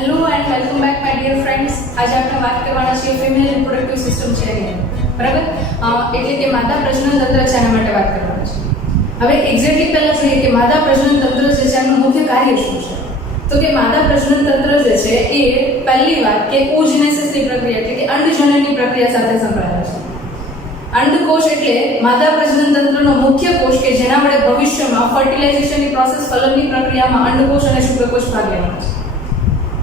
Hello and welcome back my dear friends. આજે આપણે વાત કરવાના છીએ ફિમેલ રિપ્રોડક્ટિવ સિસ્ટમ છે એની, બરાબર? એટલે કે માદા પ્રજનન તંત્ર છે એના માટે વાત કરવાના છે. હવે એક્ઝેક્ટલી પહેલા જોઈએ કે માદા પ્રજનન તંત્ર જે છે એનું મુખ્ય કાર્ય શું છે. તો કે માદા પ્રજનન તંત્ર જે છે એ પહેલી વાત કે ઓજિનેસિસની પ્રક્રિયા એટલે કે અંડજનનની પ્રક્રિયા સાથે સંકળાયેલા છે. અંડકોષ એટલે માદા પ્રજનન તંત્રનો મુખ્ય કોષ કે જેના વડે ભવિષ્યમાં ફર્ટિલાઇઝેશનની પ્રોસેસ ફલનની પ્રક્રિયામાં અંડકોષ અને શુક્રકોષ ભાગ લેવાના છે.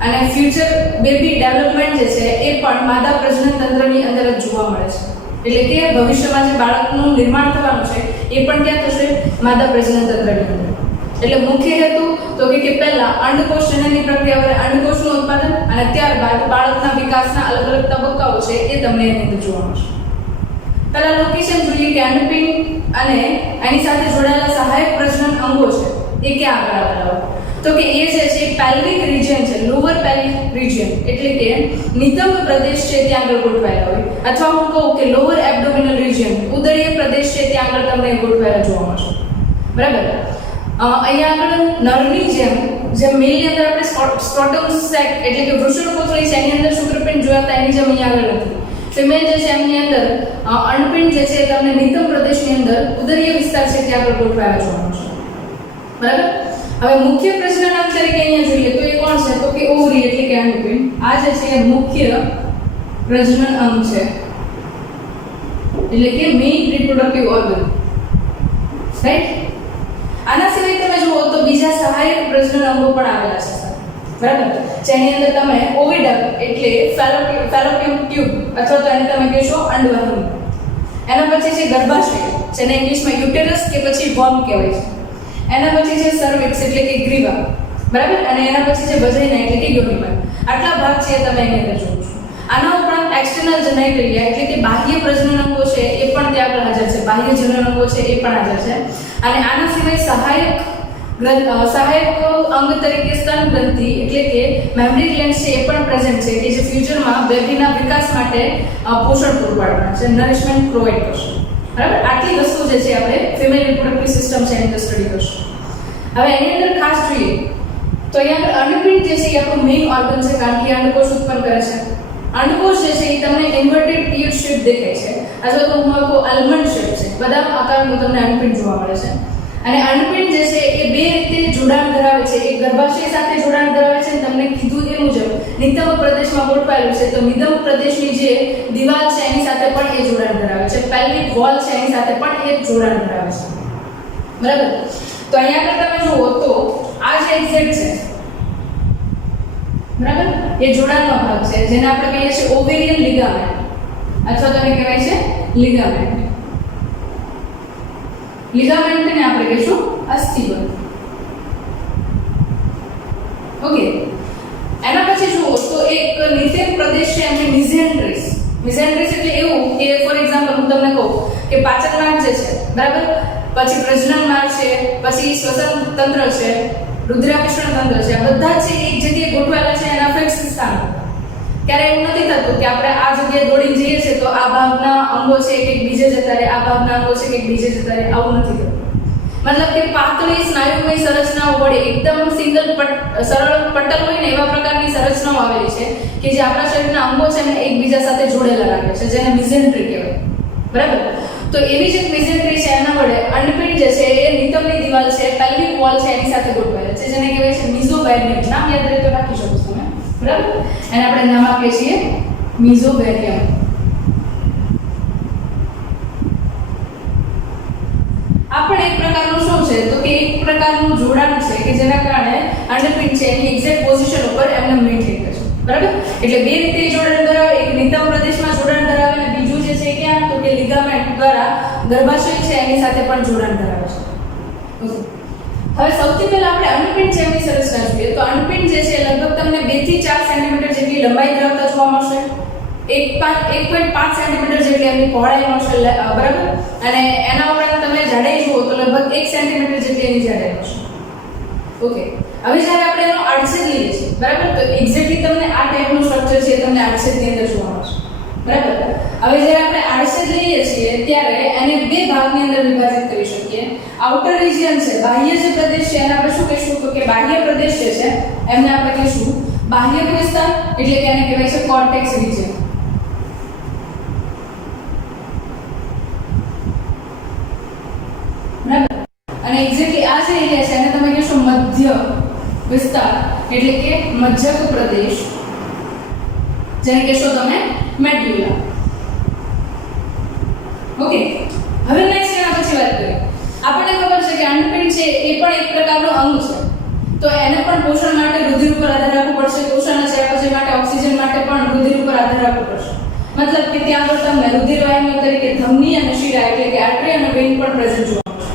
અને ફ્યુચર બેબી ડેવલપમેન્ટ જે છે એ પણ માદા પ્રજનન તંત્રની અંદર જ જોવા મળે છે. એટલે કે ભવિષ્યમાં જે બાળકનું નિર્માણ થવાનું છે એ પણ ક્યાં થશે? માદા પ્રજનન તંત્રની અંદર. એટલે મુખ્ય હેતુ તો કે પહેલા અંડકોષ જનનની પ્રક્રિયા વડે અંડકોષનું ઉત્પાદન અને ત્યારબાદ બાળકના વિકાસના અલગ અલગ તબક્કાઓ છે એ તમને એની અંદર જોવા મળશે. પહેલા લોકેશન જોઈએ કે અંડપિંડ અને એની સાથે જોડાયેલા સહાયક પ્રજનન અંગો છે એ ક્યાં આગળ આવેલા હોય? તો કે એ જે છે પેલ્વિક રિજિયન છે, લોઅર પેલ્વિક રિજિયન એટલે કે નિતંબ પ્રદેશ છે ત્યાં આગળ ગોઠવાયેલા હોય, અથવા હું કહું કે લોઅર એબ્ડોમિનલ રિજિયન ઉદરીય પ્રદેશ છે ત્યાં આગળ તમને ગોઠવાયેલા જોવા મળશે, બરાબર? અહીંયા આગળ નરની જેમ મેલની અંદર આપણે સ્ક્રોટમ સેક એટલે કે વૃષણકોથળી છે એની અંદર શુક્રપિંડ જોયા હતા એની જેમ અહીંયા આગળ નથી. ફિમેલ જે છે એમની અંદર અંડપિંડ જે છે તમને નિતંબ પ્રદેશની અંદર ઉદરીય વિસ્તાર છે ત્યાં આગળ ગોઠવાયેલા જોવા મળશે, બરાબર? હવે મુખ્ય પ્રજનન અંગ તરીકે અહીંયા જોઈએ તો એ કોણ છે? તો કે ઓવરી એટલે કે અંડપિંડ. આ જે છે મુખ્ય પ્રજનન અંગ છે એટલે કે મેઇન રિપ્રોડક્ટિવ ઓર્ગન, રાઈટ? આના સિવાય તમે જુઓ તો બીજા સહાયક પ્રજનન અંગો પણ આવેલા છે, બરાબર? જેની અંદર તમે ઓવિડક્ટ એટલે ફેલોપિયન ટ્યુબ અથવા તો એને તમે કહેશો અંડવાહિની. એના પછી છે ગર્ભાશય જેને ઇંગ્લિશમાં યુટેરસ કે પછી વોર્મ કહેવાય છે. એના પછી છે સર્વિક્સ એટલે કે ગ્રીવા, બરાબર? અને એના પછી છે વજાઇના એટલે કે યોનિમલ. આટલા ભાગ છે તમે એની અંદર જોવો છો. આના ઉપરાંત એક્સટર્નલ જનનેટરિયા એટલે કે બાહ્ય પ્રજનન અંગો છે એ પણ ત્યાં આગળ હાજર છે. બાહ્ય જનન અંગો છે એ પણ હાજર છે. અને આના સિવાય સહાયક અંગ તરીકે સ્તન ગ્રંથિ એટલે કે મેમરી ગ્લેન્ડ છે એ પણ પ્રેઝન્ટ છે કે જે ફ્યુચરમાં બેબીના વિકાસ માટે પોષણ પૂરું પાડવાના છે, નરિશમેન્ટ પ્રોવાઈડ કરશે, બરાબર? આટલી વસ્તુ જે છે આપણે ફિમેલ રિપ્રોડક્ટિવ સિસ્ટમ છે એની અંદર સ્ટડી કરશું. હવે એની અંદર ખાસ જોઈએ તો અહીંયા અંડપિંડ જે છે એ આપણું મેઇન ઓર્ગન છે કારણ કે અંડકોષ ઉત્પન્ન કરે છે. અંડકોષ જે છે એ તમને ઇન્વર્ટેડ પિયર શેપ દેખાય છે અથવા તો હું કહું આલ્મંડ શેપ છે. બદામ આકારનું તમને અંડપિંડ જોવા મળે છે. અને અંડપિંડ જે છે એ બે રીતે જોડાણ ધરાવે છે. એક ગર્ભાશય સાથે જોડાણ ધરાવે છે. તમને કીધું એ મુજબ નિતંબ પ્રદેશમાં ગોઠવાયેલું છે તો નિતંબ પ્રદેશની જે દિવાલ છે એની સાથે પણ એ જોડાણ ધરાવે છે. પેલ્વિક વોલ છે એની સાથે પણ એ જોડાણ ધરાવે છે, બરાબર? તો અહીંયા આગળ તમે જુઓ તો આ જે એક્ઝેક્ટ છે, બરાબર, એ જોડાણનો ભાગ છે જેને આપણે કહીએ છીએ ઓવેરિયન લિગામેન્ટ અથવા તો એને કહેવાય છે લિગામેન્ટ. લિગામેન્ટને આપણે કહીશું અસ્થિબંધ. ઓકે, એના પછી જુઓ તો એક નિતંબ પ્રદેશ છે એમને મિઝેન્ટ્રિસ. મિઝેન્ટ્રિસ એટલે એવું કે ફોર એક્ઝામ્પલ હું તમને કહું કે પાચન માર્ગ જે છે, બરાબર, પછી પ્રજનન માર્ગ છે, પછી શ્વસન તંત્ર છે, રુધિરાભિસરણ તંત્ર છે, આ બધા છે એક જગ્યાએ ગોઠવાયેલા છે એના ફિક્સ સ્થાન. ક્યારે એવું નથી થતું કે આપણે આ જગ્યાએ દોડીને જઈએ છીએ તો આ ભાગના અંગો છે કે બીજે જતા રહે, આ ભાગના અંગો છે કે બીજે જતા રહે, આવું નથી થતું. મતલબ કે પાતળી સ્નાયુમય સંરચનાઓ વડે એકદમ સિંગલ સરળ પટલ હોય ને એવા પ્રકારની સંરચનાઓ આવેલી છે કે જે આપણા શરીરના અંગો છે ને એકબીજા સાથે જોડેલા રાખે છે, જેને મિઝેન્ટ્રી કહેવાય, બરાબર? તો એવી જ એક મિઝેન્ટ્રી છે એના વડે અંડપિંડ જે છે એ નિતંબની દિવાલ છે, પેલ્વિક વોલ છે એની સાથે ગોઠવાયેલ છે જેને કહેવાય છે મિઝોબેરિયમ. નામ યાદ રહે તો રાખી શકો તમે, બરાબર? એને આપણે નામ આપીએ છીએ મિઝોબેરિયમ. આ પણ એક પ્રકારનું શું છે તો કે એક પ્રકારનું જોડાણ છે કે જેના કારણે અંડપિંડ છે એની એક્ઝેક્ટ પોઝિશન ઉપર એમને મેઇન્ટેન કરે છે, બરાબર? એટલે બે રીતે જોડાણ ધરાવે. એક નિતંબ પ્રદેશમાં જોડાણ ધરાવે અને બીજું જે છે ક્યાં તો કે લિગામેન્ટ દ્વારા ગર્ભાશય છે એની સાથે પણ જોડાણ ધરાવે છે. ઓકે, હવે સૌથી પહેલા આપણે અંડપિંડ છે એની સંરચના જોઈએ તો અંડપિંડ જે છે લગભગ તમને 2 થી 4 સેન્ટીમીટર જેટલી લંબાઈ ધરાવતા જોવા મળશે. 1.5 સેન્ટીમીટર જેટલી એની પહોળાઈ મળશે, બરાબર? અને એના ઉપરાંત તમે જાડાઈ જુઓ તો લગભગ 1 સેન્ટીમીટર જેટલી એની જાડાઈ મળશે. ઓકે, હવે જ્યારે આપણે એનો આડછેદ લઈએ છીએ, બરાબર, તો એક્ઝેક્ટલી તમને આ ટાઈપનું સ્ટ્રક્ચર છે તમને આડછેદની અંદર જોવા મળશે, બરાબર? હવે જ્યારે આપણે આડછેદ લઈએ છીએ ત્યારે એને બે ભાગની અંદર વિભાજિત કરી શકીએ. આઉટર રિજિયન છે, બાહ્ય જે પ્રદેશ છે એને આપણે શું કહીશું તો કે બાહ્ય પ્રદેશ જે છે એમને આપણે કહીશું બાહ્યક વિસ્તાર એટલે કે આને કહેવાય છે કોર્ટેક્સ રિજન. બરાબર. અને એક્ઝેક્ટલી આ જે એરિયા છે એને તમે કહેશો મધ્ય વિસ્તાર એટલે કે મજ્જક પ્રદેશ, જેને કહેશો તમે મેડ્યુલા. ઓકે, હવે નેક્સ્ટ એના પછી વાત કરીએ. આપણને ખબર છે કે અંડપિંડ છે એ પણ એક પ્રકારનું અંગ છે, તો એને પણ પોષણ માટે રુધિર ઉપર આધાર રાખવો પડશે. પોષણના ચયાપચય માટે ઓક્સિજન માટે પણ રુધિર ઉપર આધાર રાખવો પડશે. મતલબ કે ત્યાં આગળ તમને રુધિર વાહિનીઓ તરીકે ધમની અને શિરા એટલે કે આર્ટરી અને વેઇન પણ પ્રેઝન્ટ જોવા મળશે.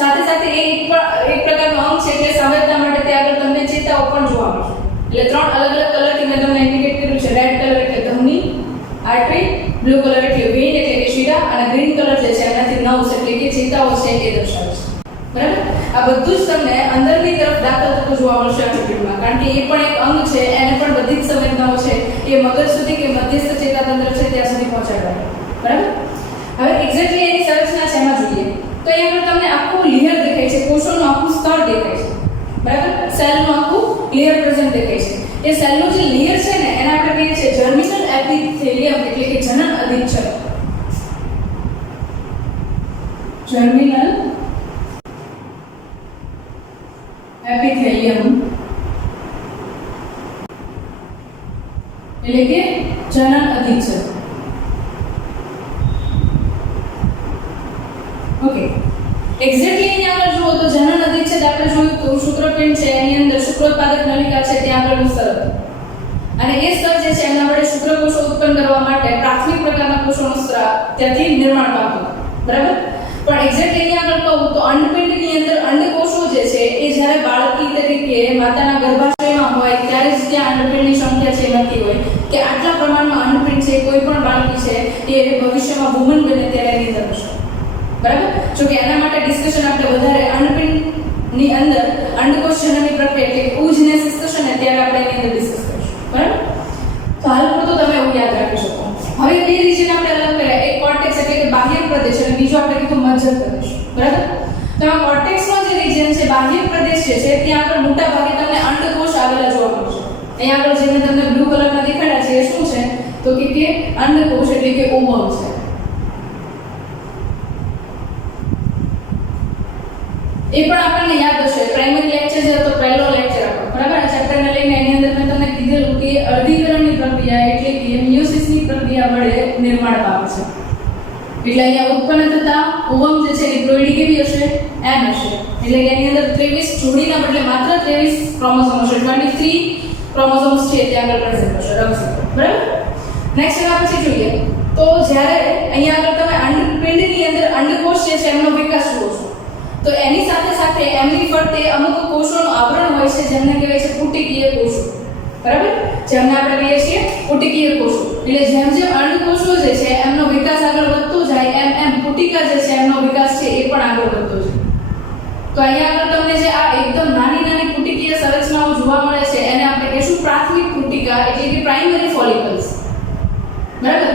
સાથે સાથે એ એક પ્રકારનું અંગ છે એટલે સંવેદના માટે ત્યાં આગળ તમને ચેતાઓ પણ જોવા મળશે. એટલે ત્રણ અલગ અલગ કલરથી મેં તમને ઇન્ડિકેટ કર્યું છે. રેડ કલર એટલે ધમની, આર્ટરી, બ્લુ કલર એટલે વેઇન એટલે કે શિરા, અને ગ્રીન કલર જે છે એનાથી નર્વ્સ એટલે કે ચેતાઓ છે એ દર્શાવે છે. બરાબર. આ બધું જ તમને અંદરની તરફ દાખલ થતું જોવા મળશે અંડપિંડમાં, કારણ કે એ પણ એક અંગ છે, એને પણ બધી જ સંવેદનાઓ છે એ મગજ સુધી કે મધ્યસ્થ ચેતાતંત્ર છે ત્યાં સુધી પહોંચાડવાની. બરાબર. હવે એક્ઝેક્ટલી એની સંરચના છે એમાં જોઈએ તો અહીંયા આગળ તમને આખું લેયર દેખાય છે, કોષોનું આખું સ્તર દેખાય છે. બરાબર. સેલનું આખું લેયર પ્રેઝન્ટ દેખાય છે. એ સેલનું જે લેયર છે ને એને આપણે કહીએ છીએ જર્મિનલ એપિથેલિયમ એટલે કે જનન અધિચ્છદ. જર્મિનલ એપિથેલિયમ એટલે કે જનન અધિચ્છદ. ઓકે, એક્ઝેક્ટલી અહીંયા આગળ જુઓ તો જનન અધિચ્છદ આપણે જોયું તો શુક્રપિંડ છે એની અંદર શુક્રોત્પાદક નલિકા છે ત્યાં આગળનું સ્તર હતું, અને એ સ્તર જે છે એના વડે શુક્રકોષો ઉત્પન્ન કરવા માટે પ્રાથમિક પ્રકારના કોષોનું સ્ત્રાવ ત્યાંથી નિર્માણ પામતું. બરાબર. પણ એક્ઝેક્ટલી અહીંયા આગળ કહું તો અંડપિંડની અંદર અંડકોષો જે છે એ જ્યારે બાળકી તરીકે માતાના ગર્ભાશયમાં હોય ત્યારે જ ત્યાં અંડપિંડની સંખ્યા છે નક્કી હોય કે આટલા પ્રમાણમાં અંડપિંડ છે કોઈ પણ બાળકી છે એ ભવિષ્યમાં વુમન બને ત્યારે એની અંદર હશે. બરાબર. જો કે એના માટે ડિસ્કશન આપણે વધારે અંડપિંડની અંદર અંડકોષ જનનની પ્રક્રિયા એટલે ઉજનેસિસ થશે ને ત્યારે આપણે એની અંદર ડિસ્કસ કરીશું. બરાબર. તો હાલ પૂરતું તમે એવું યાદ રાખી શકો. હવે બે રીજન આપણે અલગ કર્યા, એક કોર્ટેક્સ એટલે કે બાહ્ય પ્રદેશ અને બીજો આપણે કીધું મજ્જક પ્રદેશ. બરાબર. તો આ કોર્ટેક્સનો જે રીજન છે બાહ્ય પ્રદેશ છે ત્યાં આગળ મોટા ભાગે તમને અંડકોષ આવેલા જોવા મળશે. અહીંયા આગળ જેને તમને બ્લુ કલરમાં દેખાડ્યા છે એ શું છે તો કે અંડકોષ એટલે કે ઓવમ છે. એ પણ આપણને યાદ હશે, પ્રાઇમરી લેક્ચર છે તો પહેલો લેક્ચર આપણો. બરાબર. આ ચેપ્ટરને લઈને એની અંદર મેં તમને કીધેલું કે અર્ધીકરણની પ્રક્રિયા એટલે કે મિયોસિસની પ્રક્રિયા વડે નિર્માણ પામે છે. એટલે અહીંયા ઉત્પન્ન થતા ઓવમ જે છે એ પ્લોઇડી કેવી હશે? એમ હશે. એટલે કે એની અંદર 23 જોડીના બદલે માત્ર 23 ક્રોમોસોમ હશે. 23 ક્રોમોસોમ્સ છે ત્યાં આગળ પ્રેઝન્ટ હશે. બરાબર. નેક્સ્ટ એના પછી જોઈએ તો જ્યારે અહીંયા આગળ તમે અંડપિંડની અંદર અંડકોષ જે છે એમનો વિકાસ જુઓ છો તો એની સાથે સાથે એમની ફરતે અમુક કોષોનું આવરણ હોય છે જેમને કહેવાય છે પુટિકીય કોષો. બરાબર. જેમને આપણે કહીએ છીએ પુટિકીય કોષો. એટલે જેમ જેમ અંડકોષો જે છે એમનો વિકાસ આગળ વધતો જાય એમ એમ પુટિકા જે છે એમનો વિકાસ છે એ પણ આગળ વધતો જાય. તો અહીંયા આગળ તમને જે આ એકદમ નાની નાની પુટિકીય સંરચનાઓ જોવા મળે છે એને આપણે કહીશું પ્રાથમિક પુટિકા એટલે કે પ્રાઇમરી ફોલિકલ્સ. બરાબર.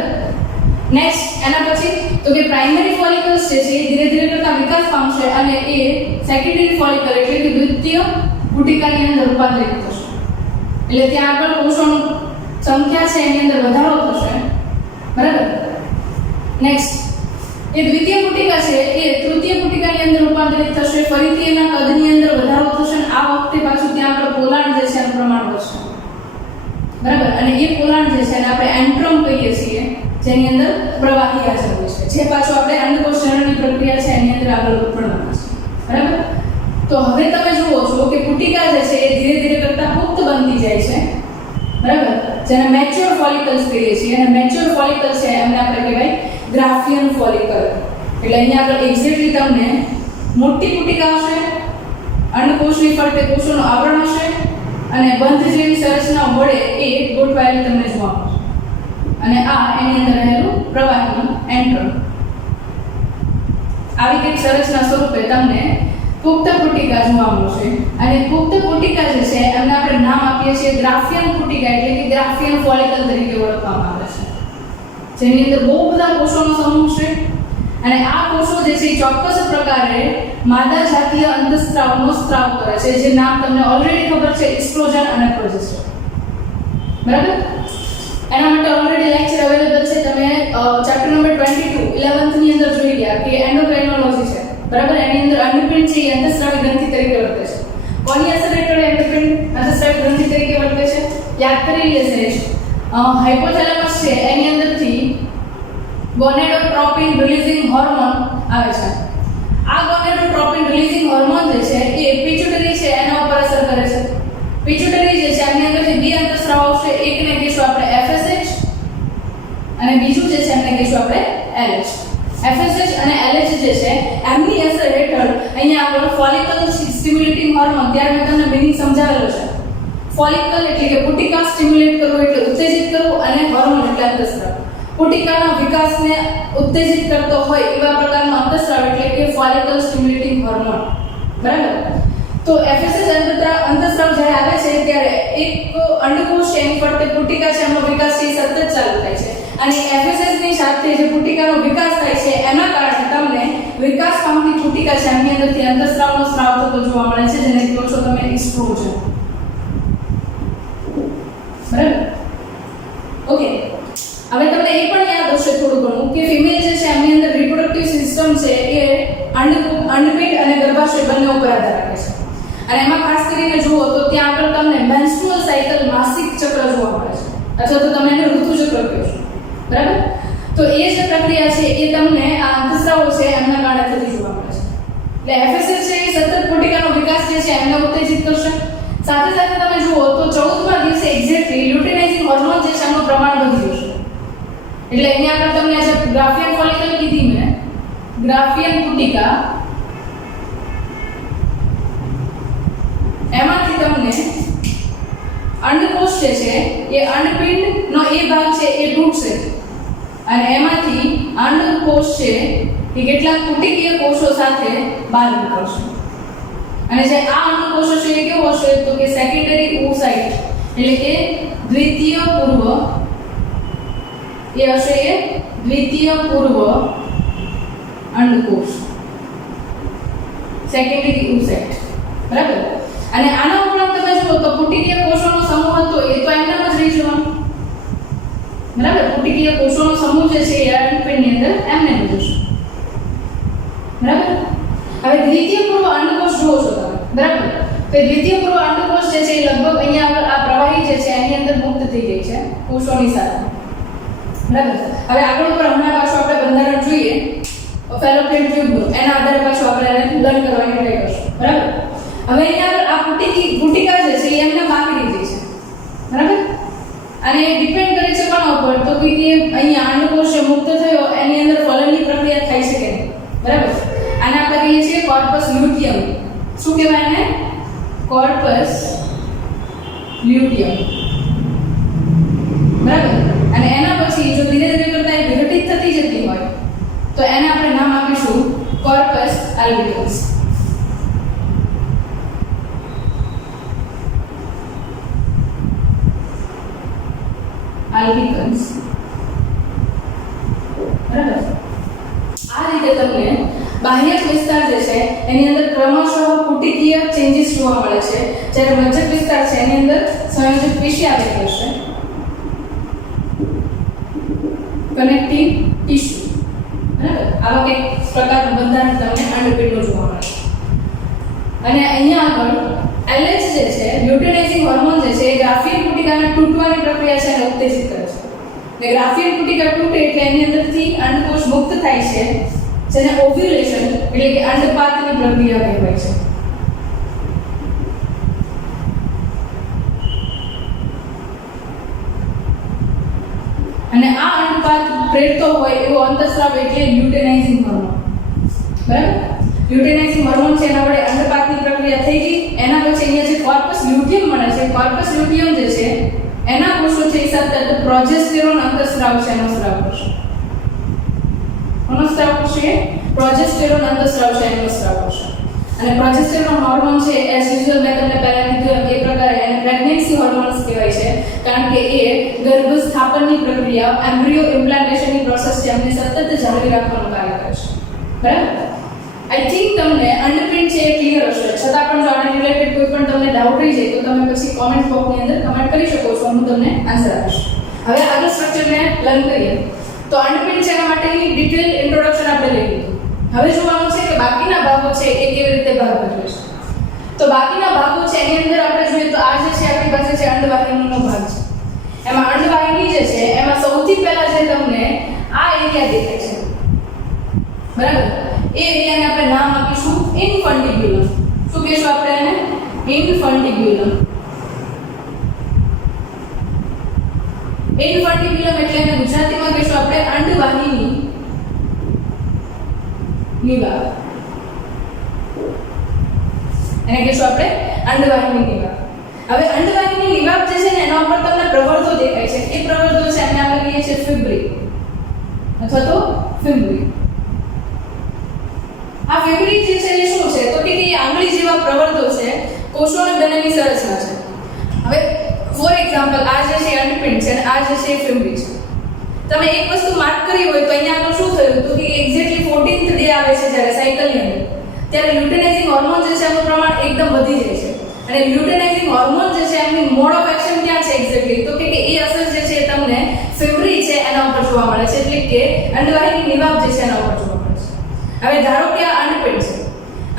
નેક્સ્ટ એના પછી તો કે પ્રાઇમરી ફોલિકલ્સ જે છે એ ધીરે ધીરે કરતા વિકાસ પામશે અને એ સેકન્ડરી ફોલિકલ એટલે કે દ્વિતીય પુટિકાની અંદર રૂપાંતરિત થશે. એટલે ત્યાં આગળ કોષોની સંખ્યા છે એની અંદર વધારો થશે. બરાબર. નેક્સ્ટ એ દ્વિતીય પુટિકા છે એ તૃતીય પુટિકાની અંદર રૂપાંતરિત થશે. ફરીથી એના કદની અંદર વધારો થશે અને આ વખતે પાછું ત્યાં આગળ પોલાણ જે છે એનું પ્રમાણ વધશે. બરાબર. અને એ પોલાણ જે છે એને આપણે એન્ટ્રમ કહીએ છીએ જેની અંદર પ્રવાહી હાજર હોય છે જે પાછું આપણે અંડકોષ જનનની પ્રક્રિયા છે એની અંદર આગળ ઉત્પન્ન થશે. બરાબર. તો હવે તમે જુઓ છો કે પુટિકા જે છે એ ધીરે ધીરે કરતા પુખ્ત બનતી જાય છે. બરાબર. જેને મેચ્યોર ફોલિકલ્સ કહીએ છીએ અને મેચ્યોર ફોલિકલ છે એમને આપણે કહેવાય ગ્રાફિયન ફોલિકલ. એટલે અહીંયા આગળ એક્ઝેક્ટલી તમને મોટી પુટિકા હશે, અંડકોષની ફરતે કોષોનું આવરણ હશે અને બંધ જેવી સંરચના વડે એ ગોઠવાયેલી તમને જોવા મળશે. અને આ એની અંદર રહેલું પ્રવાહી એન્ટ્રમ. આવી કંઈક સંરચના સ્વરૂપે તમને પુખ્ત પુટિકા જોવા મળશે. અને પુખ્ત પુટિકા જે છે એમને આપણે નામ આપીએ છીએ ગ્રાફિયન પુટિકા એટલે કે ગ્રાફિયન ફોલિકલ તરીકે ઓળખવામાં આવે છે, જેની અંદર બહુ બધા કોષોનો સમૂહ છે. અને આ કોષો જે છે ચોક્કસ પ્રકારે માદા જાતીય અંતઃસ્ત્રાવનો સ્ત્રાવ કરે છે, જે નામ તમને ઓલરેડી ખબર છે, ઇસ્ટ્રોજન અને પ્રોજેસ્ટેરોન. બરાબર. એના માટે ઓલરેડી લેક્ચર અવેલેબલ છે, તમે ચેપ્ટર નંબર 22 11th ની અંદર જોઈ ગયા કે એન્ડોક્રાઇનોલોજી છે, બરાબર. એની અંદર અંડપિંડ છે એ અંતઃસ્રાવી ગ્રંથિ તરીકે વર્તે છે. કોની અસર હેઠળ અંડપિંડ અંતઃસ્રાવી ગ્રંથિ તરીકે વર્તે છે? યાદ કરી લેશે. હાઇપોથેલેમસ છે એની અંદરથી ગોનેડોટ્રોપિન રિલીઝિંગ હોર્મોન આવે છે. આ ગોનેડોટ્રોપિન રિલીઝિંગ હોર્મોન જે છે એ પિટ્યુટરી છે એના ઉપર અસર કરે છે. પિટ્યુટરી જે છે એની અંદરથી બે અંતઃસ્રાવ આવશે, એકને કહીશું આપણે FSH અને બીજું જે છે એમને કહીશું આપણે LH. FSH અને LH જે છે એમની અસર હેઠળ અહીંયા આગળ ફોલિકલ સ્ટિમ્યુલેટિંગ હોર્મોન, ત્યારે મેં તમને મિનિંગ સમજાવેલો છે. ફોલિકલ એટલે કે પુટિકા સ્ટિમ્યુલેટ કરવું એટલે ઉત્તેજિત કરવું, અને હોર્મોન એટલે અંતઃસ્રાવ. પુટિકાના વિકાસને ઉત્તેજિત કરતો હોય એવા પ્રકારનો અંતઃસ્રાવ એટલે કે ફોલિકલ સ્ટિમ્યુલેટિંગ હોર્મોન, બરાબર. તો FSH અંતઃસ્રાવ જ્યારે આવે છે ત્યારે એક અંડકોષ એની ફરતે પુટિકા છે એનો વિકાસ છે સતત ચાલુ થાય છે, અને FSH ની સાથે જે પુટિકાનો વિકાસ થાય છે એના કારણે તમને વિકાસ પામતી પુટિકા છે એની અંદરથી અંતઃસ્રાવનો સ્રાવ થતો જોવા મળે છે, જેને કહો છો તમે ઇસ્ટ્રોજન, બરાબર. ઓકે, હવે તમને એ પણ યાદ હશે થોડું ઘણું કે ફિમેલ જે છે એમની અંદર રિપ્રોડક્ટિવ સિસ્ટમ છે એ અંડપિંડ અને ગર્ભાશય બંને ઉપર આધાર રાખે છે. અને એમાં ખાસ કરીને જુઓ તો ત્યાં આગળ તમને મેન્સ્ટ્રુઅલ સાયકલ, માસિક ચક્ર જોવા મળે છે, અથવા તો તમે એને ઋતુ ચક્ર કહો છો, બરાબર. તો એ જે પ્રક્રિયા છે એ તમને આ અંતઃસ્રાવ છે એમના કારણે થતી જોવા મળે છે. એટલે FSH છે એ સતત પુટિકાનો વિકાસ જે છે એમને ઉત્તેજિત કરશે. સાથે સાથે તમે જુઓ તો 14મા દિવસે એક્ઝેક્ટલી લ્યુટેનાઇઝિંગ હોર્મોન જે છે એનું પ્રમાણ વધી જશે. એટલે અહીંયા આગળ તમને જે ગ્રાફિયન ફોલિકલ કીધી મેં, ગ્રાફિયન પુટિકા, એમાંથી તમને અંડકોષ જે છે એ અંડપિંડનો એ ભાગ છે એ તૂટશે, અને એમાંથી અંડકોષ છે એ કેટલાક પુટિકીય કોષો સાથે બહાર નીકળશે. અને જે આ અંડકોષો છે એ કેવો હશે તો કે સેકન્ડરી ઓસાઇટ, એટલે કે દ્વિતીય પૂર્વ, એ હશે એ દ્વિતીય પૂર્વ અંડકોષ, સેકન્ડરી ઓસાઇટ, બરાબર. અને આના ઉપરાંત તમે જુઓ તો પુટિકીય કોષોનો સમૂહ હતો એ તો એમનામ જ રહી જવાનો, બરાબર. પુટિકીય કોષોનો સમૂહ જે છે એ અંડપિંડની અંદર એમને જ હશે, બરાબર. હવે દ્વિતીય પૂર્વ અંડકોષ જુઓ છો તમે, બરાબર. તો દ્વિતીય પૂર્વ અંડકોષ જે છે એ લગભગ અહીંયા આગળ આ પ્રવાહી જે છે એની અંદર મુક્ત થઈ ગઈ છે કોષોની સાથે, બરાબર. હવે આગળ ઉપર હમણાં પાછું આપણે બંધારણ જોઈએ ફેલોપિયન ટ્યુબનું, એના આધારે પાછું આપણે એને લર્ન કરવાની ટ્રાય કરશું, બરાબર. હવે અહીંયા આ પુટિકા જે છે એ એમને બાકી રહી છે, બરાબર. અને એ ડિપેન્ડ કરે છે કોના ઉપર તો કે અહીંયા અંડકોષ મુક્ત થયો એની અંદર ફલનની પ્રક્રિયા થઈ શકે નહીં, બરાબર. આને આપણે કહીએ છીએ કોર્પસ લ્યુટિયમ. શું કહેવાય એને? કોર્પસ લ્યુટિયમ, બરાબર. અને એના પછી જો ધીરે ધીરે કરતા એ વિઘટિત થતી જતી હોય તો એને આપણે નામ આપીશું કોર્પસ આલ્બિકન્સ. આલ્બિકન્સ, બરાબર. આ રીતે તમને બાહ્યક વિસ્તાર જે છે એની અંદર ક્રમશઃ પુટિકીય ચેન્જીસ જોવા મળે છે, જ્યારે મજ્જક વિસ્તાર છે એની અંદર સંયોજક પેશી આવી કરશે, કનેક્ટિવ ટિશ્યુ, બરાબર. આવા કંઈક પ્રકારનું બંધારણ તમને અંડપિંડનું જોવા મળે છે. અને અહીંયા આગળ LH જે છે લ્યુટેનાઇઝિંગ હોર્મોન જે છે એ ગ્રાફિયન પુટિકાને તૂટવાની પ્રક્રિયા છે એને ઉત્તેજિત કરે છે. ને ગ્રાફિયન પુટિકા તૂટે એટલે એની અંદરથી અંડકોષ મુક્ત થાય છે, જેને ઓવ્યુલેશન એટલે કે અંડપાતની પ્રક્રિયા કહેવાય છે. અને આ અંડપાત પ્રેરતો હોય એવો અંતઃસ્રાવ એટલે લ્યુટેનાઇઝિંગ હોર્મોન, બરાબર. લ્યુટેનાઇઝિંગ હોર્મોન છે એના વડે અંડપાતની પ્રક્રિયા થઈ ગઈ. એના પછી અહીંયા જે કોર્પસ લ્યુટિયમ મળે છે, કોર્પસ લ્યુટિયમ જે છે એના કોષો છે એ સતત પ્રોજેસ્ટેરોન અંતઃસ્રાવ છે એનો સ્રાવ કરશે. કોનો સ્રાવ કરશે? પ્રોજેસ્ટેરોન અંતઃસ્રાવ છે એનો સ્રાવ કરશે. અને પ્રોજેસ્ટેરોન હોર્મોન છે એઝ યુઝ્યુઅલ મેં તમને પહેલા કીધું એ પ્રકારે એને પ્રેગ્નન્સી હોર્મોન્સ કહેવાય છે, કારણ કે એ ગર્ભ સ્થાપનની પ્રક્રિયા, એમ્બ્રિયો ઇમ્પ્લાન્ટેશનની પ્રોસેસ છે એમને સતત જાળવી રાખવાનું કાર્ય કરે છે, બરાબર. આઈ થિંક તમને અંડરપિન છે એ ક્લિયર હશે. છતાં પણ જો આના રિલેટેડ કોઈ પણ તમને ડાઉટ રહી જાય તો તમે પછી કોમેન્ટ બોક્સની અંદર કમેન્ટ કરી શકો છો. હું હું તમને આન્સર આપીશ. હવે આગળ સ્ટ્રક્ચરને લર્ન કરીએ તો અંડપિંડ છે એના માટેની ડિટેલ ઇન્ટ્રોડક્શન આપણે લઈ લીધું. હવે જોવાનું છે કે બાકીના ભાગો છે એ કેવી રીતે ભાગ ભજવે છે. તો બાકીના ભાગો છે એની અંદર આપણે જોઈએ તો આ જે છે આપણી પાસે છે અંડવાહિનીનો ભાગ છે. એમાં અંડવાહિની જે છે એમાં સૌથી પહેલા જે તમને આ એરિયા દેખાય છે, બરાબર, એ એરિયાને આપણે નામ આપીશું ઇન્ફન્ટિબ્યુલમ. શું કહેશું આપણે એને? ઇન્ફન્ટિબ્યુલમ. ઇન્ફન્ટિબ્યુલમ એટલે એને ગુજરાતીમાં કહેશું આપણે અંડવાહિની નિવાબ. એને કહેશું આપણે અંડવાહિની નિવાબ. હવે અંડવાહિની નિવાબ જે છે ને એના ઉપર તમને પ્રવર્ધો દેખાય છે. એ પ્રવર્ધો છે એને આપણે કહીએ છીએ ફિબ્રી અથવા તો ફિબ્રી. આ ફિબ્રી જે છે એ શું છે તો કે એ આંગળી જેવા પ્રવર્ધો છે, કોષોને બનેલી સંરચના છે. હવે ફોર એક્ઝામ્પલ આ જે છે અંડપિંડ છે અને આ જે છે ફિબ્રી છે. તમે એક વસ્તુ માર્ક કરી હોય તો અહીંયા આગળ શું થયું તો કે એક્ઝેક્ટલી 14th ડે આવે છે જ્યારે સાયકલની અંદર, ત્યારે લ્યુટેનાઇઝિંગ હોર્મોન જે છે એનું પ્રમાણ એકદમ વધી જાય છે. અને લ્યુટેનાઇઝિંગ હોર્મોન જે છે એમની મોડ ઓફ એક્શન ક્યાં છે એક્ઝેક્ટલી તો કે એ અસર જે છે તમને ફિબ્રી છે એના ઉપર જોવા મળે છે, એટલે કે અંડવાહિની નિવાબ જે છે એના ઉપર જોવા મળે છે. હવે ધારો કે આ અંડપિંડ છે.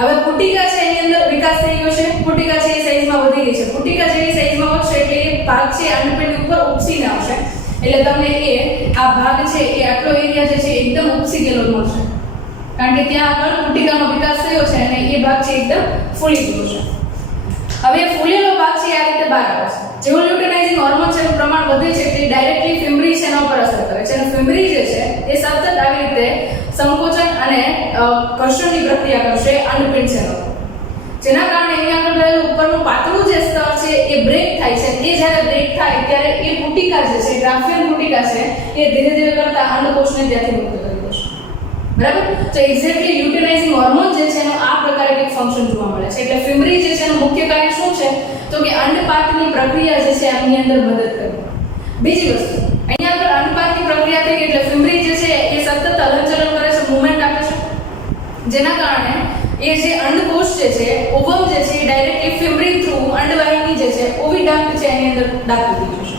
હવે પુટિકા છે એની અંદર વિકાસ થઈ ગયો છે, પુટિકા છે એ સાઈઝમાં વધી ગઈ છે. પુટિકા જેવી સાઈઝમાં વધશે એટલે એ ભાગ છે અંડપિંડ ઉપર ઉપસીને આવશે, એટલે તમને એ આ ભાગ છે એ આટલો એરિયા જે છે એકદમ ઉપસી ગયેલો મળશે, કારણ કે ત્યાં આગળ પુટિકાનો વિકાસ થયો છે અને એ ભાગ છે એકદમ ફૂલી ગયો છે. હવે ફૂલેલો ભાગ છે આ રીતે બહાર આવે છે. જેવું લ્યુટેનાઇઝિંગ હોર્મોન છે એનું પ્રમાણ વધે છે એટલે ડાયરેક્ટલી ફિબ્રી છે એના ઉપર અસર કરે છે અને ફિબ્રી જે છે એ સતત આવી રીતે સંકોચન અને ઘર્ષણની પ્રક્રિયા કરશે અંડપિંડ છે એનો, જેના કારણે અહીંયા આગળ રહેલું ઉપરનું પાતળું જે સ્તર છે એ બ્રેક થાય છે. એ જ્યારે બ્રેક થાય ત્યારે એ પુટિકા જે છે ગ્રાફિયન પુટિકા છે એ ધીરે ધીરે કરતા અંડકોષને ત્યાંથી મુક્ત કરી દેશે, બરાબર. તો એક્ઝેક્ટલી લ્યુટેનાઇઝિંગ હોર્મોન જે છે એનો આ પ્રકારે એક ફંક્શન જોવા મળે છે. એટલે ફિબ્રી જે છે એનું મુખ્ય કાર્ય શું છે તો કે અંડપાતની પ્રક્રિયા જે છે એની અંદર મદદ કરે. બીજી વસ્તુ અહીંયા આગળ અંડપાતની પ્રક્રિયા થઈ એટલે ફિબ્રી જે છે એ સતત હલનચલન કરે છે, મૂવમેન્ટ આપે છે, જેના કારણે એ જે અંડકોષ જે છે ઓવમ જે છે એ ડાયરેક્ટલી ફિબ્રી થ્રુ અંડવાહિની જે છે ઓવિડક્ટ છે એની અંદર દાખલ થઈ જશે,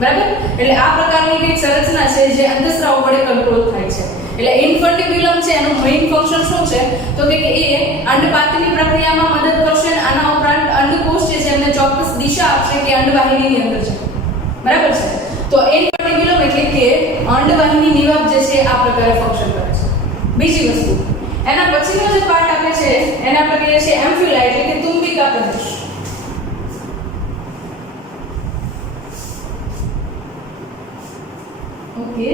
બરાબર. એટલે આ પ્રકારની એક સંરચના છે જે અંતસ્ત્રાવ વડે કંટ્રોલ થાય છે. એટલે ઇન્ફન્ટિબ્યુલમ છે એનું મેઇન ફંક્શન શું છે તો કે એ અંડપાતની પ્રક્રિયામાં મદદ કરશે અને આના ઉપરાંત અંડકોષ જે છે એમને ચોક્કસ દિશા આપશે કે અંડવાહિનીની અંદર છે, બરાબર છે. તો ઇન્ફન્ટિબ્યુલમ એટલે કે અંડવાહિની નિવાબ જે છે આ પ્રકારે ફંક્શન કરે છે. બીજી વસ્તુ એના પછીનો જે પાર્ટ આપે છે એને આપણે કહીએ છીએ એમ્ફ્યુલા એટલે કે તુંબિકા પ્રદેશ. ઓકે,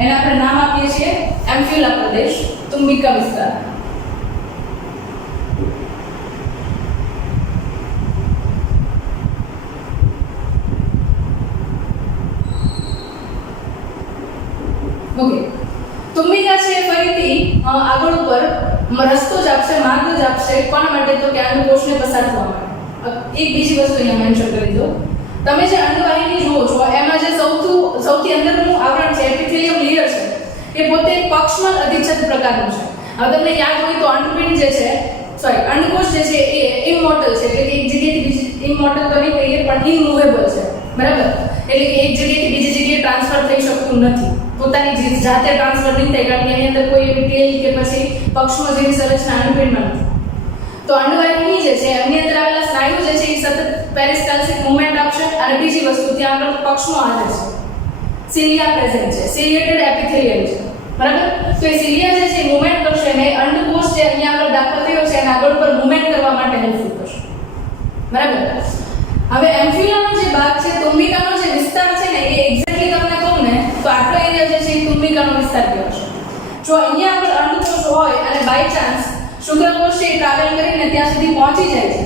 એને આપણે નામ આપીએ છીએ એમ્ફ્યુલા પ્રદેશ, તુંબિકા વિસ્તાર. ઓકે, તુંબિકા છે ફરીથી આગળ ઉપર રસ્તો જ આપશે, માર્ગ જ આપશે કોના માટે તો કે અંડકોષને પસાર થવા માટે. એક બીજી વસ્તુ અહીંયા મેન્શન કરી દો, તમે જે અંડવાહિની જુઓ છો એમાં જે સૌથી અંદરનું આવરણ છે એપિથેલિયમ લેયર છે એ પોતે પક્ષમલ અધિચ્છદ પ્રકારનું છે. હવે તમને યાદ હોય તો અંડપિંડ જે છે અંડકોષ જે છે એ ઇમોર્ટલ છે, એટલે કે એક જગ્યાએથી બીજી ઇમોર્ટલ તો નહીં કહીએ પણ ઇમૂવેબલ છે, બરાબર. એટલે કે એક જગ્યાએથી બીજી જગ્યાએ ટ્રાન્સફર થઈ શકતું નથી, પોતાની જાતે ટ્રાન્સફર નહીં થાય, કારણ કે એની અંદર કોઈ એવી ટેલ કે પછી પક્ષમો જેવી સંરચના અંડપિંડમાં નથી. તો અંડવાહિની જે છે એની અંદર આવેલા સ્નાયુ જે છે એ સતત પેરિસ્ટાલ્સિક મૂવમેન્ટ આપશે અને બીજી વસ્તુ ત્યાં આગળ પક્ષમો હાજર છે, સિલિયા પ્રેઝન્ટ છે, સિલિએટેડ એપિથેલિયમ છે, બરાબર. તો એ સિલિયા જે છે મૂવમેન્ટ કરશે અને અંડકોષ જે અહીંયા આગળ દાખલ થયો છે એને આગળ પર મૂવમેન્ટ કરવા માટે હેલ્પફુલ કરશે, બરાબર. હવે એમ્ફ્યુલાનો જે ભાગ છે તુંબિકાનો જે વિસ્તાર છે ને એ એક્ઝેક્ટલી તમને કહું ને તો આટલો એરિયા જે છે એ તુંબિકાનો વિસ્તાર કહેવાશે. જો અહીંયા આગળ અંડકોષ હોય અને બાય ચાન્સ શુક્રકોષ છે ટ્રાવેલ કરીને ત્યાં સુધી પહોંચી જાય છે,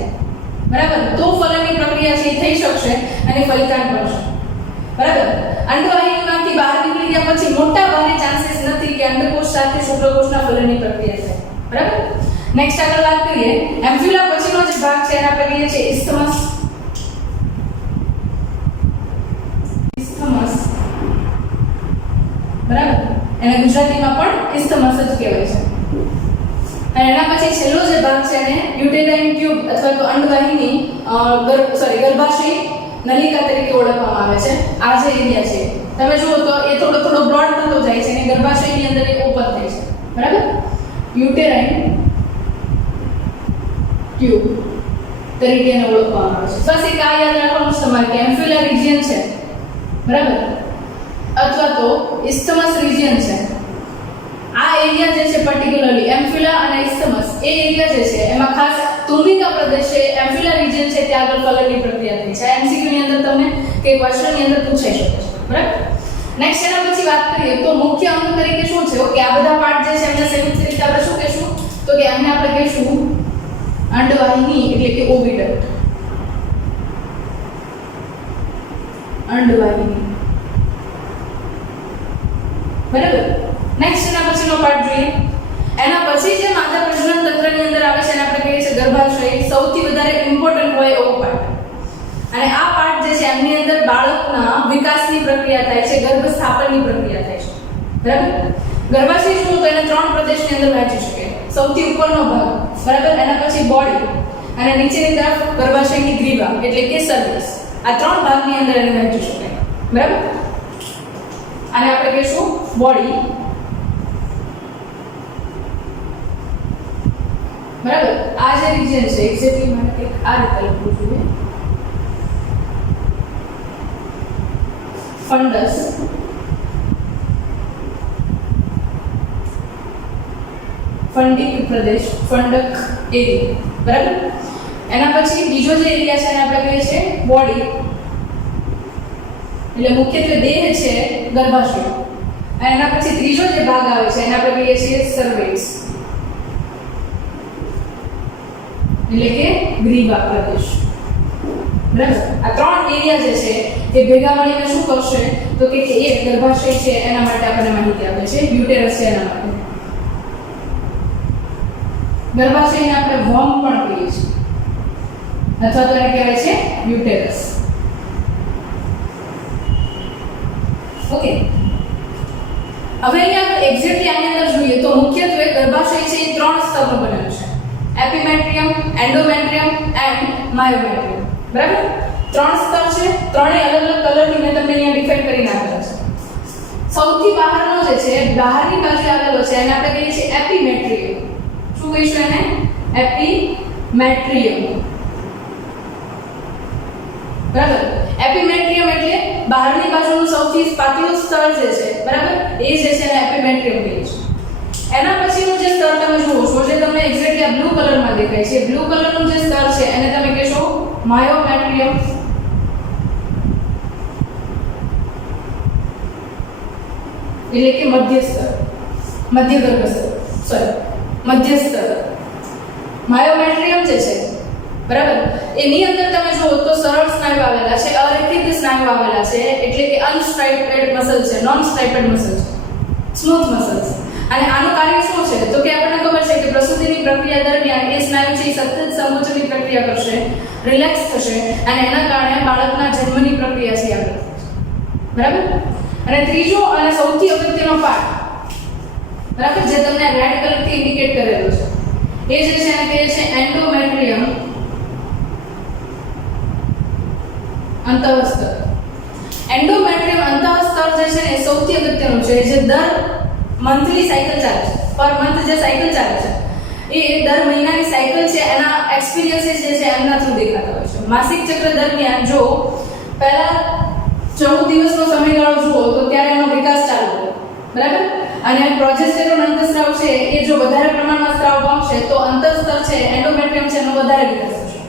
બરાબર, તો ફલનની પ્રક્રિયા છે થઈ શકશે અને ફલિતાંડ મળશે, બરાબર. અંડવાહિનીમાંથી બહાર નીકળી ગયા પછી મોટા ભાગે ચાન્સીસ નથી કે અંડકોષ સાથે શુક્રકોષના ફલનની પ્રક્રિયા થાય, બરાબર. નેક્સ્ટ આગળ વાત કરીએ એમ્ફ્યુલા પછીનો જે ભાગ છે એને આપણે કહીએ છીએ ઇસ્થમસ. બરાબર, એને ગુજરાતીમાં પણ ઇસ્થમસ જ કહેવાય છે. અને એના પછી છેલ્લો જે ભાગ છે એને યુટેરાઇન ટ્યુબ અથવા તો અંડવાહિની ગર્ભાશય નલિકા તરીકે ઓળખવામાં આવે છે. આ જે એરિયા છે તમે જુઓ તો એ થોડો થોડો બ્રોડ થતો જાય છે અને ગર્ભાશયની અંદર એ ઓપન થાય છે. બરાબર. યુટેરાઇન ટ્યુબ તરીકે એને ઓળખવામાં આવે છે. બસ એક આ યાદ રાખવાનું છે તમારે કે એમ્ફિલા રિજિયન છે, બરાબર, અથવા તો ઇસ્થમસ રિજિયન છે. આ એરિયા જે છે પર્ટિક્યુલરલી એમ્ફિલા અને ઇસ્થમસ એ એરિયા જે છે એમાં ખાસ તુંબિકા પ્રદેશ છે, એમ્ફિલા રિજિયન છે, ત્યાં આગળ કલરની પ્રક્રિયા થઈ છે. એમસીક્યુ ની અંદર તમને કે ક્વેશ્ચન ની અંદર પૂછાઈ શકે છે. બરાબર. નેક્સ્ટ એના પછી વાત કરીએ તો મુખ્ય અંગ તરીકે શું છે કે આ બધા પાર્ટ જે છે એમને સંયુક્ત રીતે આપણે શું કહેશું તો કે એમને આપણે કહેશું અંડવાહિની એટલે કે ઓવિડક્ટ. અંડવાહિની. બરાબર. નેક્સ્ટ એના પછીનો પાર્ટ જોઈએ. એના પછી જે માતા પ્રજનન તંત્રની અંદર આવે છે એને આપણે કહીએ છીએ ગર્ભાશય. સૌથી વધારે ઇમ્પોર્ટન્ટ હોય એવો પાર્ટ. અને આ પાર્ટ જે છે એમની અંદર બાળકના વિકાસની પ્રક્રિયા થાય છે, ગર્ભ સ્થાપનની પ્રક્રિયા થાય છે. બરાબર. ગર્ભાશય શું તો એને ત્રણ પ્રદેશની અંદર વહેંચી શકે. સૌથી ઉપરનો ભાગ, બરાબર, એના પછી બોડી અને નીચેની તરફ ગર્ભાશયની ગ્રીવા એટલે કે સર્વિસ. આ ત્રણ ભાગની અંદર એને વહેંચી શકાય. બરાબર. આને આપણે કહીશું બોડી. બરાબર. આ જે રિજિયન છે એક્ઝેક્ટલી મને આ રીતે લખવું જોઈએ. ફંડસ, ફંડિક પ્રદેશ, ફંડક એરિયા. બરાબર. એના પછી બીજો જે એરિયા છે એને આપણે કહીએ છીએ બોડી. એટલે મુખ્યત્વે દેહ છે ગર્ભાશય. અને એના પછી ત્રીજો જે ભાગ આવે છે એને આપણે કહીએ છીએ સર્વિક્સ એટલે કે ગ્રીવા પ્રદેશ. બરાબર. આ ત્રણ એરિયા જે છે એ ભેગા મળીને શું કરશે તો કે એક ગર્ભાશય છે એના માટે આપણને માહિતી આપે છે. યુટેરસ છે એના માટે. ગર્ભાશયને આપણે વોમ પણ કહીએ છીએ અથવા તો એને કહેવાય છે યુટેરસ. ઓકે. હવે અહીંયા આપણે એક્ઝેક્ટલી આની અંદર જોઈએ તો મુખ્યત્વે ગર્ભાશય છે એ ત્રણ સ્તરનો બનેલો છે. એપિમેટ્રિયમ, એન્ડોમેટ્રિયમ એન્ડ માયોમેટ્રિયમ. બરાબર. ત્રણ સ્તર છે. ત્રણેય અલગ અલગ કલરથી મેં તમને અહીંયા ડિફાઇન કરી નાખેલા છે. સૌથી બહારનો જે છે બહારની બાજુ આવેલો છે એને આપણે કહીએ છીએ એપિમેટ્રિયમ. શું કહીશું એને? એપિમેટ્રિયમ. બરાબર. એપિમેટ્રિયમ એટલે બહારની બાજુનું સૌથી પાતળું સ્તર જે છે, બરાબર, એ જે છે એને એપિમેટ્રિયમ કહીએ છીએ. એના પછીનું જે સ્તર તમે જુઓ છો જે તમને એક્ઝેક્ટલી આ બ્લુ કલરમાં દેખાય છે, બ્લુ કલરનું જે સ્તર છે એને તમે કહેશો માયોમેટ્રિયમ. એટલે કે મધ્ય સ્તર, મધ્ય ગર્ભ સ્તર, મધ્ય સ્તર. માયોમેટ્રિયમ જે છે, બરાબર, એની અંદર તમે જુઓ તો સરળ સ્નાયુ આવેલા છે, અરેખિત સ્નાયુ આવેલા છે, એટલે કે અનસ્ટ્રાઇપ્ડ મસલ છે, નોન સ્ટ્રાઇપ્ડ મસલ છે, સ્મૂથ મસલ છે. અને આનું કાર્ય શું છે તો કે આપણને ખબર છે કે પ્રસૂતિની પ્રક્રિયા દરમિયાન એ સ્નાયુ છે સતત સંકોચનની પ્રક્રિયા કરશે, રિલેક્સ થશે અને એના કારણે બાળકના જન્મની પ્રક્રિયા છે આગળ થશે. બરાબર. અને ત્રીજો અને સૌથી અગત્યનો પાર્ટ, બરાબર, જે તમને રેડ કલરથી ઇન્ડિકેટ કરેલો છે એ જે છે એને કહે છે એન્ડોમેટ્રિયમ અંતઃસ્તર. એન્ડોમેટ્રિયમ અંતઃસ્તર જે છે ને એ સૌથી અગત્યનું છે, જે દર મંથલી સાયકલ ચાલે છે, પર મંથ જે સાયકલ ચાલે છે એ દર મહિનાની સાયકલ છે એના એક્સપિરિયન્સીસ જે છે એમના થ્રુ દેખાતા હોય છે. માસિક ચક્ર દરમિયાન જો પહેલા 14 દિવસનો સમયગાળો જુઓ તો ત્યારે એનો વિકાસ ચાલુ હોય, બરાબર, અને પ્રોજેસ્ટેરોન અંતઃસ્રાવ છે એ જો વધારે પ્રમાણમાં સ્ત્રાવ પામશે તો અંતઃસ્તર છે એન્ડોમેટ્રિયમ છે એનો વધારે વિકાસ થશે,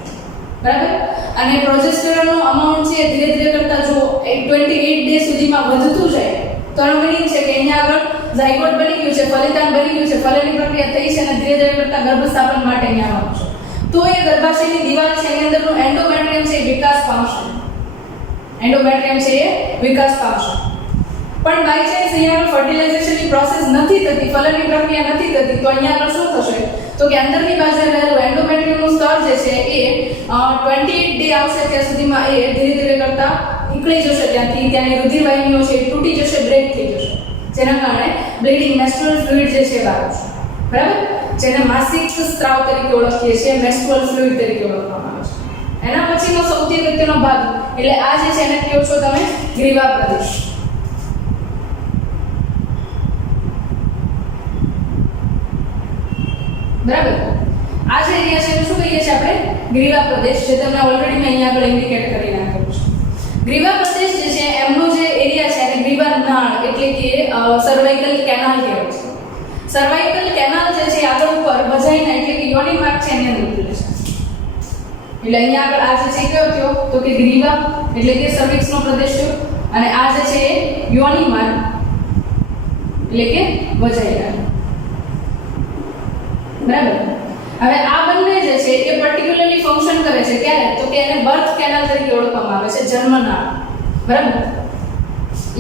બરાબર. અને પ્રોજેસ્ટેરોનનું અમાઉન્ટ છે ધીરે ધીરે કરતા જો 28 ડે સુધીમાં વધતું જાય તો એનો મીનિંગ છે કે અહીંયા આગળ ઝાયગોટ બની ગયું છે, ફલિતાંડ બની ગયું છે, ફલનની પ્રક્રિયા થઈ છે અને ધીરે ધીરે કરતા ગર્ભ સ્થાપન માટે અહીંયા આવવાનું છે. તો એ ગર્ભાશયની દિવાલ છે એની અંદરનું એન્ડોમેટ્રિયમ છે એ વિકાસ પામશે, એન્ડોમેટ્રિયમ છે એ વિકાસ પામશે. પણ બાય ચાન્સ અહીંયા ફર્ટિલાઇઝેશનની પ્રોસેસ નથી થતી, ફલનની પ્રક્રિયા નથી થતી તો અહીંયા આગળ શું થશે તો કે અંદરની બાજુએ રહેલું એન્ડોમેટ્રિયમનું સ્તર જે છે એ 28 ડે આવશે ત્યાં સુધીમાં એ ધીરે ધીરે કરતા નીકળી જશે ત્યાંથી, ત્યાંની રુધિર વાહિનીઓ છે એ તૂટી જશે, બ્રેક થઈ જશે, જેના કારણે બ્લીડિંગ મેન્સ્ટ્રુઅલ ફ્લુઇડ જે છે બહાર આવશે, બરાબર, જેને માસિક સ્ત્રાવ તરીકે ઓળખીએ છીએ, મેન્સ્ટ્રુઅલ ફ્લુઇડ તરીકે ઓળખવામાં આવે છે. એના પછીનો સૌથી અગત્યનો ભાગ એટલે આ જે છે એને કહો છો તમે ગ્રીવા પ્રદેશ. બરાબર, આ જે એરિયા છે એને શું કહીએ છીએ આપણે? ગ્રીવા પ્રદેશ, જે તમને ઓલરેડી મેં અહીંયા આગળ ઇન્ડિકેટ કરી નાખ્યું છે. ગ્રીવા પ્રદેશ જે છે એમનો જે એરિયા છે એને ગ્રીવા નાળ એટલે કે સર્વાઇકલ કેનાલ કહેવાય છે. સર્વાઇકલ કેનાલ જે છે આગળ ઉપર વજાઇના એટલે કે યોની માર્ગ છે એની અંદર ઉતરે છે. એટલે અહીંયા આગળ આ જે છે કયો થયો તો કે ગ્રીવા એટલે કે સર્વિક્સનો પ્રદેશ થયો, અને આ જે છે એ યોની માર્ગ એટલે કે વજાઇના. બરાબર, હવે આ બંને જે છે એ પર્ટિક્યુલરલી ફંક્શન કરે છે ક્યારે? તો કે એને બર્થ કેનાલ તરીકે ઓળખવામાં આવે છે, જન્મનાળ. બરાબર,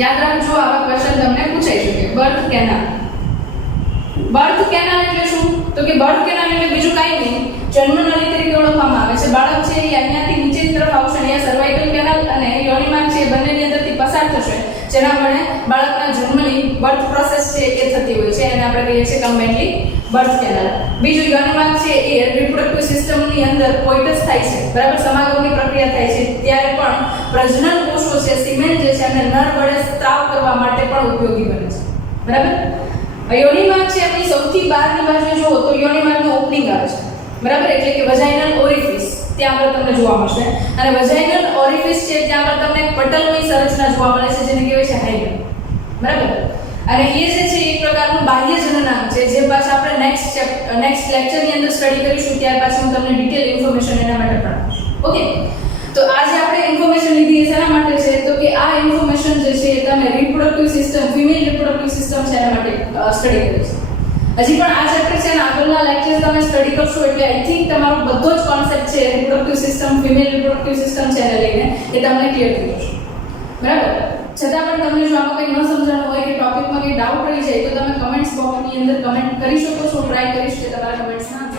યાદ રાખજો, આવા ક્વેશ્ચન તમને પૂછાઈ શકે. બર્થ કેનાલ, બર્થ કેનાલ એટલે શું? તો કે બર્થ કેનાલ એટલે બીજું કાંઈ નહીં, જન્મનાળી તરીકે ઓળખવામાં આવે છે. બાળક છે એ અહીંયાથી નીચેની તરફ આવશે, અહીંયા સર્વાઇકલ કેનાલ અને યોની માર્ગ છે એ બંનેની અંદરથી પસાર થશે, જેના કારણે બાળકના જન્મની બર્થ પ્રોસેસ છે એ થતી હોય છે, એને આપણે કહીએ છીએ કમ્બાઇન્ડલી બર્થ કેનાલ. બીજું યોની માર્ગ છે એ રિપ્રોડક્ટિવ સિસ્ટમની અંદર કોઇટસ થાય છે, બરાબર, સમાગમની પ્રક્રિયા થાય છે, ત્યારે પણ પ્રજનન કોષો છે સિમેન જે છે એને નર વડે સ્ત્રાવ કરવા માટે પણ ઉપયોગી બને છે. બરાબર, યોની માર્ગ છે એની સૌથી બહારની બાજુ જુઓ તો યોની માર્ગનો ઓપનિંગ આવે છે. બરાબર, એટલે કે વજાઇનલ ઓરિફિસ ત્યાં પર તમને જોવા મળશે, અને વજાઇનલ ઓરિફિસ છે ત્યાં પર તમને પટલની સંરચના જોવા મળે છે, જેને કહેવાય છે હાઇલમ. બરાબર, અને એ જે છે એક પ્રકારનું બાહ્ય જનનાંગ છે, જે પાછા આપણે નેક્સ્ટ લેક્ચરની અંદર સ્ટડી કરીશું, ત્યાર પછી હું તમને ડિટેલ ઇન્ફોર્મેશન એના માટે પણ આપીશ. ઓકે, તો આજે આપણે ઇન્ફોર્મેશન લીધી છે એના માટે છે તો કે આ ઇન્ફોર્મેશન જે છે એ તમે reproductive system, female reproductive system છે એના માટે સ્ટડી કરી છે. હજી પણ આ ચેપ્ટર છે અને આગળના લેક્ચર તમે સ્ટડી કરશો એટલે આઈ થિંક તમારો બધો જ કોન્સેપ્ટ છે reproductive system, female reproductive system છે એને લઈને એ તમને ક્લિયર થઈ જશે. બરાબર, છતાં પણ તમને જો આમાં કંઈ ન સમજાણું હોય કે ટોપિકમાં કંઈ ડાઉટ રહી જાય તો તમે કમેન્ટ્સ બોક્સની અંદર કમેન્ટ કરી શકો છો. ટ્રાય કરીશ કે તમારા કમેન્ટ્સના